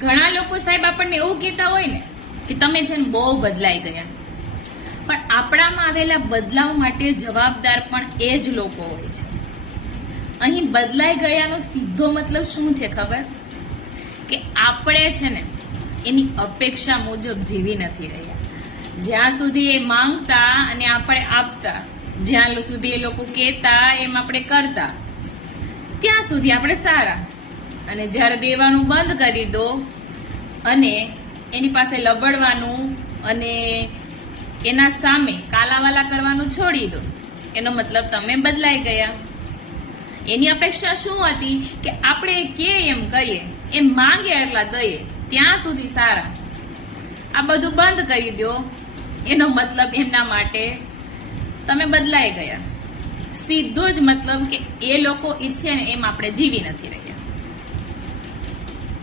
ઘણા લોકો સાહેબ આપણને એવું કહેતા હોય ને કે તમે છે ને બહુ બદલાઈ ગયા, પણ આપણામાં આવેલા બદલાવ માટે જવાબદાર પણ એ જ લોકો હોય છે. અહીં બદલાઈ ગયાનો સીધો મતલબ શું છે ખબર? કે આપણે છે ને એની અપેક્ષા મુજબ જીવી નથી રહ્યા. જ્યાં સુધી એ માંગતા અને આપણે આપતા, જ્યાં સુધી એ લોકો કહેતા એમ આપણે કરતા, ત્યાં સુધી આપણે સારા. અને જ્યારે દેવાનું બંધ કરી દો અને એની પાસે લબડવાનું અને એના સામે કાલાવાલા કરવાનું છોડી દો, એનો મતલબ તમે બદલાઈ ગયા. એની અપેક્ષા શું હતી કે આપણે કે એમ કરીએ, એમ માંગે એટલા દઈએ, ત્યાં સુધી સારા. આ બધું બંધ કરી દો, એનો મતલબ એમના માટે તમે બદલાઈ ગયા. સીધો જ મતલબ કે એ લોકો ઈચ્છે ને એમ આપણે જીવી નથી રહ્યા.